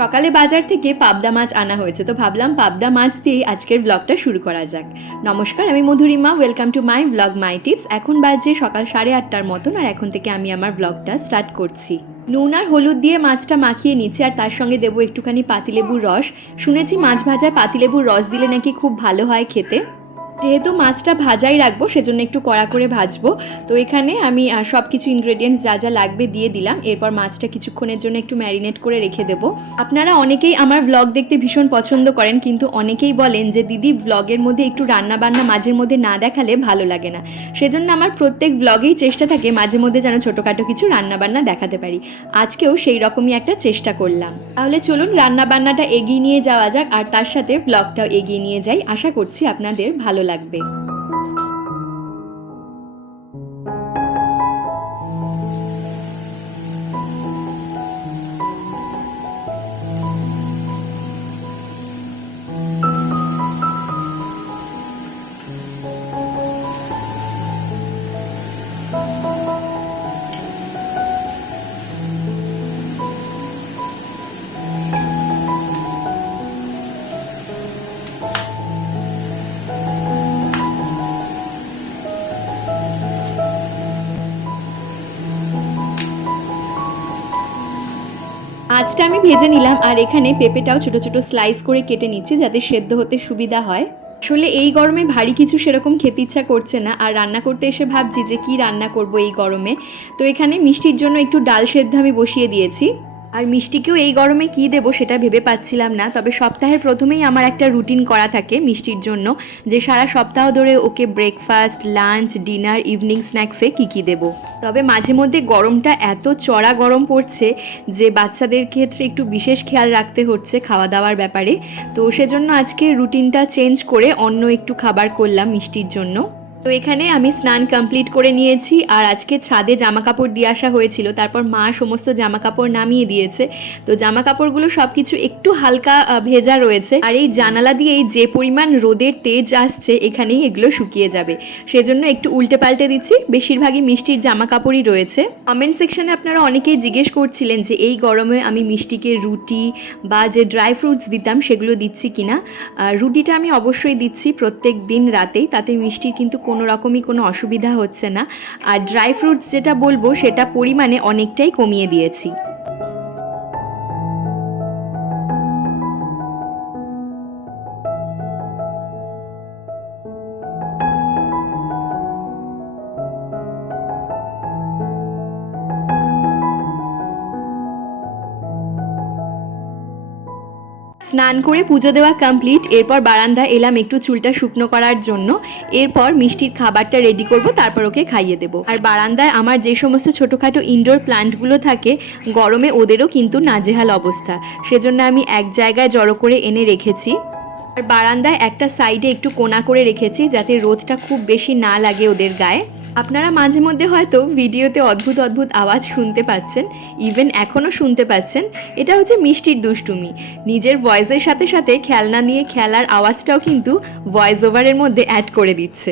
সকালে বাজার থেকে পাবদা মাছ আনা হয়েছে। তো ভাবলাম পাবদা মাছ দিয়েই আজকের ব্লগটা শুরু করা যাক। নমস্কার, আমি Madhurima welcome to my blog my tips এখন বাজে সকাল সাড়ে আটটার মতন আর এখন থেকে আমি আমার ব্লগটা স্টার্ট করছি। নুন আর হলুদ দিয়ে মাছটা মাখিয়ে নিচ্ছি আর তার সঙ্গে দেবো একটুখানি পাতিলেবুর রস। শুনেছি মাছ ভাজায় পাতিলেবুর রস দিলে নাকি খুব ভালো হয় খেতে। যেহেতু মাছটা ভাজাই রাখব, সেজন্য একটু কড়া করে ভাজবো। তো এখানে আমি সব কিছু ইনগ্রেডিয়েন্টস যা যা লাগবে দিয়ে দিলাম। এরপর মাছটা কিছুক্ষণের জন্য একটু ম্যারিনেট করে রেখে দেবো। আপনারা অনেকেই আমার ব্লগ দেখতে ভীষণ পছন্দ করেন, কিন্তু অনেকেই বলেন যে, দিদি ব্লগের মধ্যে একটু রান্না বান্না মাঝের মধ্যে না দেখালে ভালো লাগে না। সেজন্য আমার প্রত্যেক ব্লগেই চেষ্টা থাকে মাঝে মধ্যে যেন ছোটোখাটো কিছু রান্না বান্না দেখাতে পারি। আজকেও সেই রকমই একটা চেষ্টা করলাম। তাহলে চলুন রান্না বান্নাটা এগিয়ে নিয়ে যাওয়া যাক, আর তার সাথে ব্লগটাও এগিয়ে নিয়ে যাই। আশা করছি আপনাদের ভালো লাগবে। আজটা আমি ভেজে নিলাম আর এখানে পেঁপেটাও ছোট ছোট স্লাইস করে কেটে নিচ্ছি যাতে সেদ্ধ হতে সুবিধা হয়। আসলে এই গরমে ভারী কিছু সেরকম খেতে ইচ্ছা করছে না আর রান্না করতে এসে ভাবছি যে কি রান্না করব এই গরমে। তো এখানে মিষ্টির জন্য একটু ডাল সেদ্ধ আমি বসিয়ে দিয়েছি। আর মিষ্টিকেও এই গরমে কি দেবো সেটা ভেবে পাচ্ছিলাম না, তবে সপ্তাহের প্রথমেই আমার একটা রুটিন করা থাকে মিষ্টির জন্য, যে সারা সপ্তাহ ধরে ওকে ব্রেকফাস্ট লাঞ্চ ডিনার ইভিনিং স্ন্যাক্সে কী কী দেবো। তবে মাঝে মধ্যে গরমটা এত চড়া গরম পড়ছে যে বাচ্চাদের ক্ষেত্রে একটু বিশেষ খেয়াল রাখতে হচ্ছে খাওয়া দাওয়ার ব্যাপারে। তো সেজন্য আজকে রুটিনটা চেঞ্জ করে অন্য একটু খাবার করলাম মিষ্টির জন্য। তো এখানে আমি স্নান কমপ্লিট করে নিয়েছি আর আজকে ছাদে জামা কাপড় দিয়ে আসা হয়েছিল। তারপর মা সমস্ত জামা কাপড় নামিয়ে দিয়েছে। তো জামা কাপড়গুলো সব কিছু একটু হালকা ভেজা রয়েছে। আর এই জানালা দিয়েই যে পরিমাণ রোদের তেজ আসছে, এখানেই এগুলো শুকিয়ে যাবে। সেজন্য একটু উল্টে পাল্টে দিচ্ছি। বেশিরভাগই মিষ্টির জামা কাপড়ই রয়েছে কমেন্ট সেকশনে আপনারা অনেকেই জিজ্ঞেস করছিলেন যে এই গরমে আমি মিষ্টিকে রুটি বা যে ড্রাই ফ্রুটস দিতাম, সেগুলো দিচ্ছি কিনা? রুটিটা আমি অবশ্যই দিচ্ছি প্রত্যেক দিন রাতেই। তাতে মিষ্টির কিন্তু কোনো রকমই কোনো অসুবিধা হচ্ছে না। আর ড্রাই ফ্রুটস যেটা বলব, সেটা পরিমাণে অনেকটাই কমিয়ে দিয়েছি। স্নান করে পুজো দেওয়া কমপ্লিট এরপর বারান্দায় এলাম একটু চুলটা শুকনো করার জন্য। এরপর মিষ্টির খাবারটা রেডি করব, তারপর ওকে খাইয়ে দেব। আর বারান্দায় আমার যে সমস্ত ছোটোখাটো ইনডোর প্লান্টগুলো থাকে, গরমে ওদেরও কিন্তু নাজেহাল অবস্থা। সেজন্য আমি এক জায়গায় জড়ো করে এনে রেখেছি। আর বারান্দায় একটা সাইডে একটু কোনা করে রেখেছি, যাতে রোদটা খুব বেশি না লাগে ওদের গায়ে। আপনারা মাঝে মধ্যে হয়তো ভিডিওতে অদ্ভুত অদ্ভুত আওয়াজ শুনতে পাচ্ছেন ইভেন এখনও শুনতে পাচ্ছেন। এটা হচ্ছে মিষ্টির দুষ্টুমি। নিজের ভয়েসের সাথে সাথে খেলনা নিয়ে খেলার আওয়াজটাও কিন্তু ভয়েস ওভারের মধ্যে অ্যাড করে দিচ্ছে।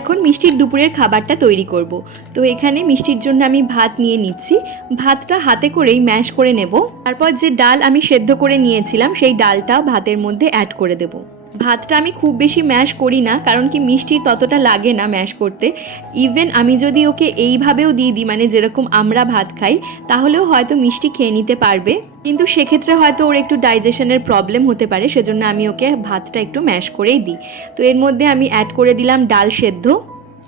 এখন মিষ্টির দুপুরের খাবারটা তৈরি করব। তো এখানে মিষ্টির জন্য আমি ভাত নিয়ে নিচ্ছি। ভাতটা হাতে করেই ম্যাশ করে নেব। তারপর যে ডাল আমি সেদ্ধ করে নিয়েছিলাম, সেই ডালটা ভাতের মধ্যে অ্যাড করে দেব। ভাতটা আমি খুব বেশি ম্যাশ করি না, কারণ কি মিষ্টির ততটা লাগে না ম্যাশ করতে। ইভেন আমি যদি ওকে এইভাবেও দিয়ে দিই মানে যেরকম আমরা ভাত খাই, তাহলেও হয়তো মিষ্টি খেয়ে নিতে পারবে। কিন্তু সেক্ষেত্রে হয়তো ওর একটু ডাইজেশনের প্রবলেম হতে পারে, সেজন্য আমি ওকে ভাতটা একটু ম্যাশ করেই দিই। তো এর মধ্যে আমি অ্যাড করে দিলাম ডাল সেদ্ধ।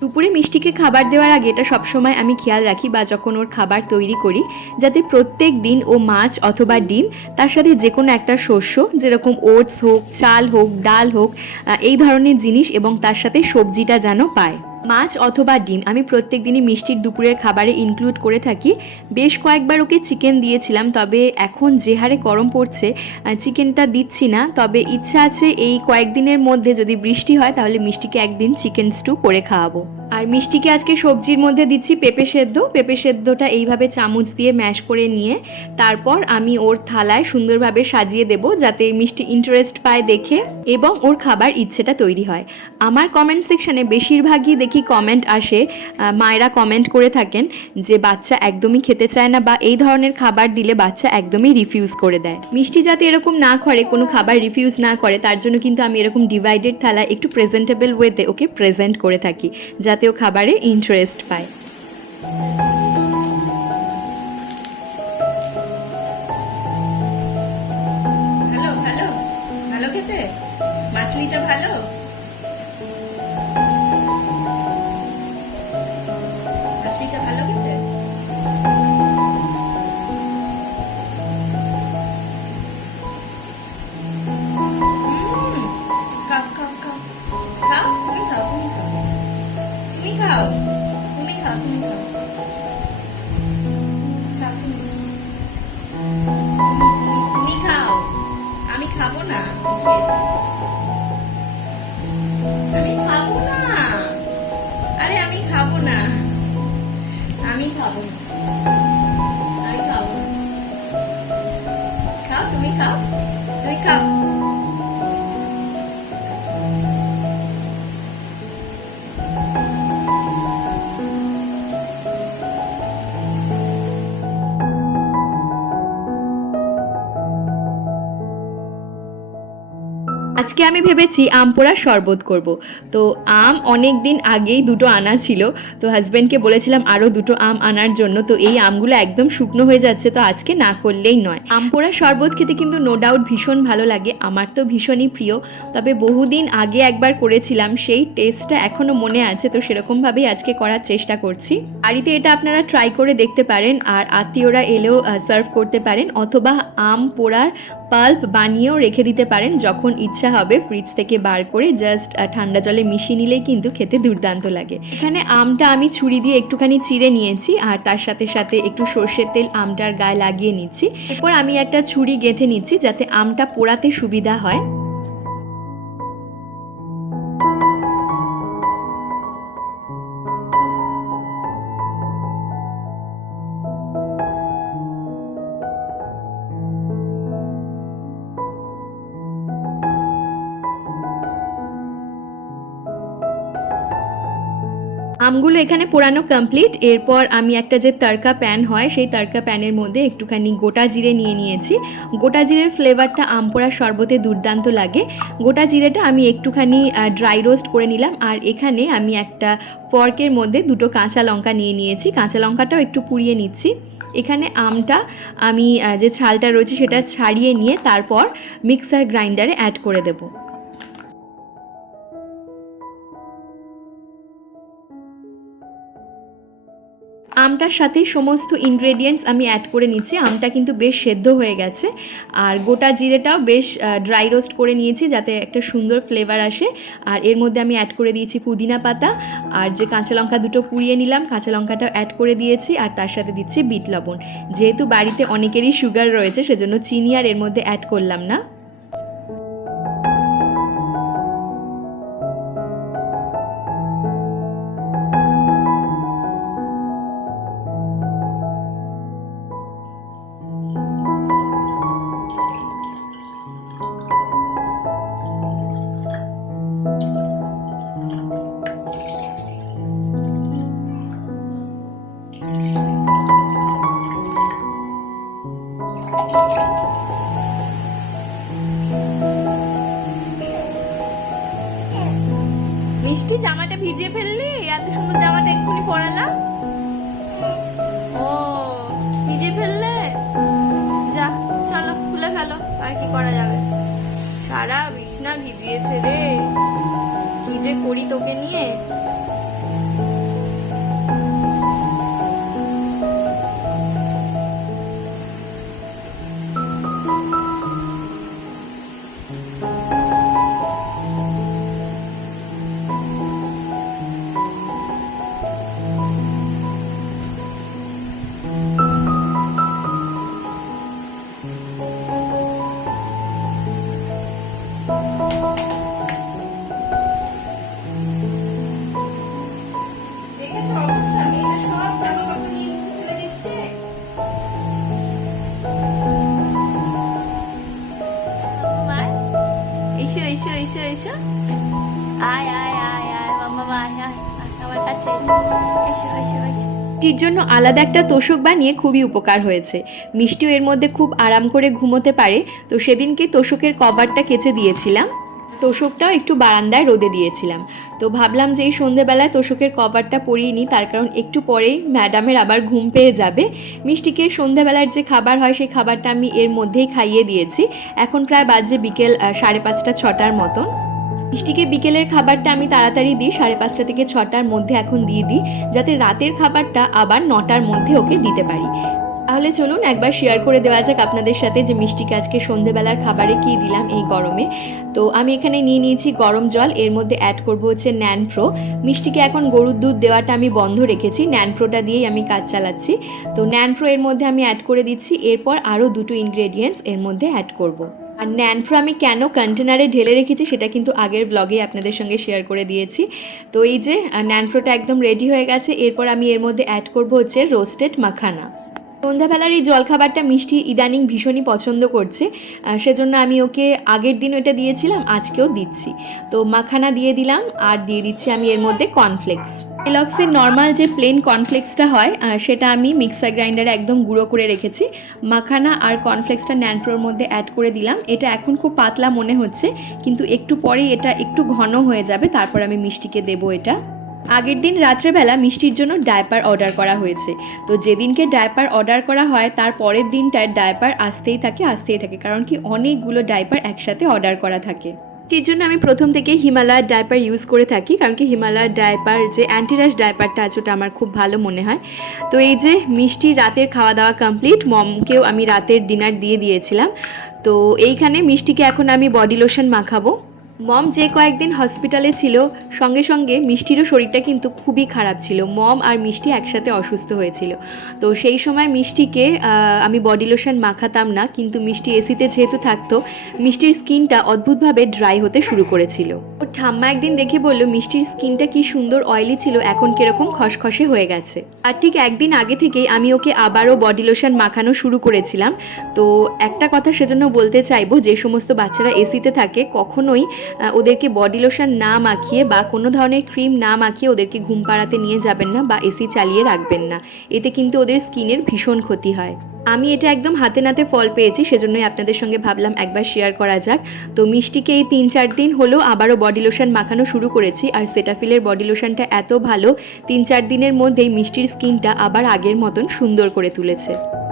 দুপুরে মিষ্টিকে খাবার দেওয়ার আগে এটা সবসময় আমি খেয়াল রাখি বা যখন ওর খাবার তৈরি করি, যাতে প্রত্যেক দিন ও মাছ অথবা ডিম তার সাথে যে কোনো একটা শস্য, যেরকম ওটস হোক, চাল হোক, ডাল হোক এই ধরনের জিনিস এবং তার সাথে সবজিটা যেন পায়। মাছ অথবা ডিম, আমি প্রত্যেক দিনই মিষ্টির দুপুরের খাবারে ইনক্লুড করে থাকি। বেশ কয়েকবার ওকে চিকেন দিয়েছিলাম, তবে এখন যে হারে গরম পড়ছে চিকেনটা দিচ্ছি না। তবে ইচ্ছা আছে এই কয়েকদিনের মধ্যে যদি বৃষ্টি হয়, তাহলে মিষ্টিকে একদিন চিকেন স্টু করে খাওয়াবো। আর মিষ্টিকে আজকে সবজির মধ্যে দিচ্ছি পেঁপে সেদ্ধ। পেঁপে সেদ্ধটা এইভাবে চামচ দিয়ে ম্যাশ করে নিয়ে তারপর আমি ওর থালায় সুন্দরভাবে সাজিয়ে দেব যাতে মিষ্টি ইন্টারেস্ট পায় দেখে এবং ওর খাবার ইচ্ছেটা তৈরি হয়। আমার কমেন্ট সেকশানে বেশিরভাগই দেখি কমেন্ট আসে। মায়েরা কমেন্ট করে থাকেন যে বাচ্চা একদমই খেতে চায় না বা এই ধরনের খাবার দিলে বাচ্চা একদমই রিফিউজ করে দেয়। মিষ্টি যাতে এরকম না করে, কোনো খাবার রিফিউজ না করে, তার জন্য কিন্তু আমি এরকম ডিভাইডেড থালা একটু প্রেজেন্টেবল ওয়েতে ওকে প্রেজেন্ট করে থাকি। যাতে ও খাবারে ইন্টারেস্ট পায়। মাছলিটা ভালো? খাব না। আমি খাব না। আরে আমি খাব না। আমি খাব না। আজকে আমি ভেবেছি আম পোড়ার শরবত করব। তো আম অনেক দিন আগেই দুটো আনা ছিল। তো হাজব্যান্ডকে বলেছিলাম আরও দুটো আম আনার জন্য। তো এই আমগুলো একদম শুকনো হয়ে যাচ্ছে, তো আজকে না করলেই নয়। আম পোড়ার শরবত খেতে কিন্তু নো ডাউট ভীষণ ভালো লাগে। আমার তো ভীষণই প্রিয়। তবে বহুদিন আগে একবার করেছিলাম, সেই টেস্টটা এখনও মনে আছে। তো সেরকমভাবেই আজকে করার চেষ্টা করছি। বাড়িতে এটা আপনারা ট্রাই করে দেখতে পারেন, আর আত্মীয়রা এলেও সার্ভ করতে পারেন, অথবা আম পোড়ার পাল্প বানিয়েও রেখে দিতে পারেন, যখন ইচ্ছা হবে ফ্রিজ থেকে বার করে জাস্ট ঠান্ডা জলে মিশিয়ে নিলেই কিন্তু খেতে দুর্দান্ত লাগে। এখানে আমটা আমি ছুরি দিয়ে একটুখানি চিড়ে নিয়েছি আর তার সাথে সাথে একটু সর্ষের তেল আমটার গায়ে লাগিয়ে নিচ্ছি। এরপর আমি একটা ছুরি গেঁথে নিচ্ছি যাতে আমটা পোড়াতে সুবিধা হয়। আমগুলো এখানে পোড়ানো কমপ্লিট এরপর আমি একটা যে তড়কা প্যান হয়, সেই তড়কা প্যানের মধ্যে একটুখানি গোটা জিরে নিয়ে নিয়েছি। গোটা জিরের ফ্লেভারটা আম পোড়ার শরবতে দুর্দান্ত লাগে। গোটা জিরেটা আমি একটুখানি ড্রাই রোস্ট করে নিলাম। আর এখানে আমি একটা ফর্কের মধ্যে দুটো কাঁচা লঙ্কা নিয়ে নিয়েছি। কাঁচা লঙ্কাটাও একটু পুড়িয়ে নিচ্ছি। এখানে আমটা আমি যে ছালটা রয়েছে সেটা ছাড়িয়ে নিয়ে তারপর মিক্সার গ্রাইন্ডারে অ্যাড করে দেবো। আমটার সাথে সমস্ত ইনগ্রেডিয়েন্টস আমি অ্যাড করে নিচ্ছি। আমটা কিন্তু বেশ সেদ্ধ হয়ে গেছে। আর গোটা জিরেটাও বেশ ড্রাই রোস্ট করে নিয়েছি যাতে একটা সুন্দর ফ্লেভার আসে। আর এর মধ্যে আমি অ্যাড করে দিয়েছি পুদিনা পাতা। আর যে কাঁচা লঙ্কা দুটো পুড়িয়ে নিলাম, কাঁচা লঙ্কাটাও অ্যাড করে দিয়েছি। আর তার সাথে দিচ্ছি বিট লবণ। যেহেতু বাড়িতে অনেকেরই সুগার রয়েছে, সেজন্য চিনি আর এর মধ্যে অ্যাড করলাম না। মিষ্টি জামাটা ভিজিয়ে ফেললি? এত সুন্দর জামাটা এক্ষুনি পরালাম ও, ভিজিয়ে ফেললে? যা, চলো, খুলে ফেলো, আর কি করা যাবে? সারা বিছনা ভিজিয়েছে রে। কি যে করি তোকে নিয়ে? মিষ্টির জন্য আলাদা একটা তোষক বানিয়ে খুবই উপকার হয়েছে। মিষ্টিও এর মধ্যে খুব আরাম করে ঘুমোতে পারে। তো সেদিনকে তোষকের কভারটা কেচে দিয়েছিলাম। তোষকটাও একটু বারান্দায় রোদে দিয়েছিলাম। তো ভাবলাম যে এই সন্ধেবেলায় তোষকের কভারটা পরিয়ে নিই, তার কারণ একটু পরেই ম্যাডামের আবার ঘুম পেয়ে যাবে। মিষ্টিকে সন্ধেবেলার যে খাবার হয়, সেই খাবারটা আমি এর মধ্যেই খাইয়ে দিয়েছি। এখন প্রায় বাজে বিকেল সাড়ে পাঁচটা, ছটার মতন। মিষ্টিকে বিকেলের খাবারটা আমি তাড়াতাড়ি দিই, সাড়ে পাঁচটা থেকে ছটার মধ্যে এখন দিয়ে দিই, যাতে রাতের খাবারটা আবার নটার মধ্যে ওকে দিতে পারি। তাহলে চলুন একবার শেয়ার করে দেওয়া যাক আপনাদের সাথে যে মিষ্টিকে আজকে সন্ধেবেলার খাবারে কী দিলাম এই গরমে। তো আমি এখানে নিয়ে নিয়েছি গরম জল, এর মধ্যে অ্যাড করব হচ্ছে ন্যানপ্রো মিষ্টিকে এখন গরুর দুধ দেওয়াটা আমি বন্ধ রেখেছি ন্যানপ্রোটা দিয়েই আমি কাজ চালাচ্ছি। তো ন্যানপ্রো এর মধ্যে আমি অ্যাড করে দিচ্ছি, এরপর আরও দুটো ইনগ্রেডিয়েন্টস এর মধ্যে অ্যাড করব। আর ন্যানপ্রো আমি কেন কন্টেনারে ঢেলে রেখেছি সেটা কিন্তু আগের ব্লগে আপনাদের সঙ্গে শেয়ার করে দিয়েছি। তো এই যে ন্যানপ্রোটা একদম রেডি হয়ে গেছে। এরপর আমি এর মধ্যে অ্যাড করব হচ্ছে রোস্টেড মাখানা সন্ধ্যাবেলার এই জলখাবারটা মিষ্টি ইদানিং ভীষণই পছন্দ করছে সেজন্য আমি ওকে আগের দিন ওটা দিয়েছিলাম, আজকেও দিচ্ছি। তো মাখানা দিয়ে দিলাম, আর দিয়ে দিচ্ছি আমি এর মধ্যে কর্নফ্লেক্স এলক্সের নর্মাল যে প্লেন কর্নফ্লেক্সটা হয় সেটা আমি মিক্সার গ্রাইন্ডারে একদম গুঁড়ো করে রেখেছি। মাখানা আর কর্নফ্লেক্সটা ন্যানপ্রোর মধ্যে অ্যাড করে দিলাম। এটা এখন খুব পাতলা মনে হচ্ছে, কিন্তু একটু পরেই এটা একটু ঘন হয়ে যাবে, তারপর আমি মিষ্টিকে দেবো এটা। আগের দিন রাত্রেবেলা মিষ্টির জন্য ডায়পার অর্ডার করা হয়েছে। তো যেদিনকে ডায়পার অর্ডার করা হয়, তার পরের দিনটায় ডায়পার আসতেই থাকে আসতেই থাকে। কারণ কি, অনেকগুলো ডায়পার একসাথে অর্ডার করা থাকে। এর জন্য আমি প্রথম থেকে হিমালয়ার ডায়পার ইউজ করে থাকি, কারণ কি হিমালয়ার ডায়পার যে অ্যান্টিরাস ডায়পারটা আছে, ওটা আমার খুব ভালো মনে হয়। তো এই যে মিষ্টি রাতের খাওয়া দাওয়া কমপ্লিট মমকেও আমি রাতের ডিনার দিয়ে দিয়েছিলাম। তো এইখানে মিষ্টিকে এখন আমি বডি লোশন মাখাবো। মম যে কয়েকদিন হসপিটালে ছিল, সঙ্গে সঙ্গে মিষ্টিরও শরীরটা কিন্তু খুবই খারাপ ছিল। মম আর মিষ্টি একসাথে অসুস্থ হয়েছিল। তো সেই সময় মিষ্টিকে আমি বডি লোশন মাখাতাম না, কিন্তু মিষ্টি এসিতে যেহেতু থাকতো, মিষ্টির স্কিনটা অদ্ভুতভাবে ড্রাই হতে শুরু করেছিল। ওর ঠাম্মা একদিন দেখে বলল, মিষ্টির স্কিনটা কি সুন্দর অয়েলি ছিল, এখন কীরকম খসখসে হয়ে গেছে। আর ঠিক একদিন আগে থেকেই আমি ওকে আবারও বডি লোশন মাখানো শুরু করেছিলাম। তো একটা কথা সেজন্য বলতে চাইব, যে সমস্ত বাচ্চারা এসিতে থাকে, কখনোই ওদেরকে বডি লোশন না মাখিয়ে বা কোনো ধরনের ক্রিম না মাখিয়ে ওদেরকে ঘুম পাড়াতে নিয়ে যাবেন না বা এসি চালিয়ে রাখবেন না। এতে কিন্তু ওদের স্কিনের ভীষণ ক্ষতি হয়। আমি এটা একদম হাতে নাতে ফল পেয়েছি, সেজন্যই আপনাদের সঙ্গে ভাবলাম একবার শেয়ার করা যাক। তো মিষ্টিকে এই তিন চার দিন হলো আবারও বডি লোশন মাখানো শুরু করেছি আর সেটাফিলের বডি লোশনটা এত ভালো, তিন চার দিনের মধ্যেই মিষ্টির স্কিনটা আবার আগের মতন সুন্দর করে তুলেছে।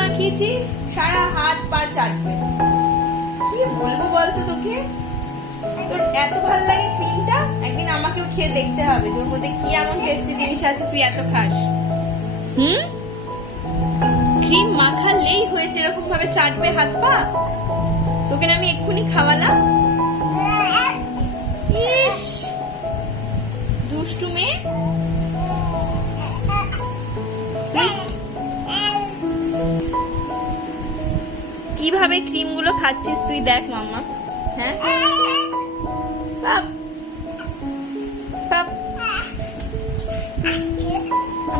মাখিয়েছি? সারা হাত পা চাটবে। কি বলব বলতো তোকে? তোর এত ভালো লাগে ক্রিমটা একদিন আমাকেও খেয়ে দেখতে হবে। তোর মধ্যে কি এমন টেস্টি জিনিস আছে তুই এত খাস? হুম? ক্রিম মাখালেই হয়েছে এরকম ভাবে চাটবে হাত পা? তোকে না আমি এক্ষুনি খাওয়ালাম? ইস! দুষ্টু মেয়ে কীভাবে ক্রিমগুলো খাচ্ছিস তুই দেখ, মাম্মা। হ্যাঁ?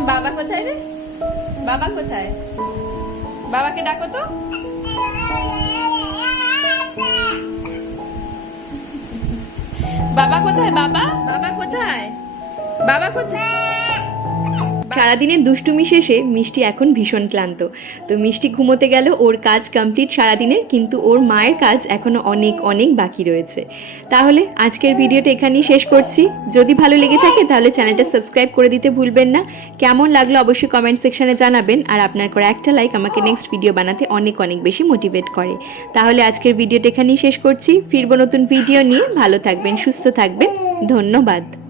বাবা কোথায় রে? বাবা কোথায়? বাবাকে ডাকো তো। বাবা কোথায়, বাবা? বাবা কোথায়? বাবা কোথায়? সারাদিনের দুষ্টুমি শেষে মিষ্টি এখন ভীষণ ক্লান্ত। তো মিষ্টি ঘুমোতে গেল ওর কাজ কমপ্লিট সারাদিনের, কিন্তু ওর মায়ের কাজ এখনও অনেক অনেক বাকি রয়েছে। তাহলে আজকের ভিডিওটা এখানেই শেষ করছি। যদি ভালো লেগে থাকে তাহলে চ্যানেলটা সাবস্ক্রাইব করে দিতে ভুলবেন না। কেমন লাগল অবশ্যই কমেন্ট সেকশনে জানাবেন। আর আপনার করা একটা লাইক আমাকে নেক্সট ভিডিও বানাতে অনেক অনেক বেশি মোটিভেট করে। তাহলে আজকের ভিডিওটা এখানেই শেষ করছি। ফিরবো নতুন ভিডিও নিয়ে। ভালো থাকবেন, সুস্থ থাকবেন। ধন্যবাদ।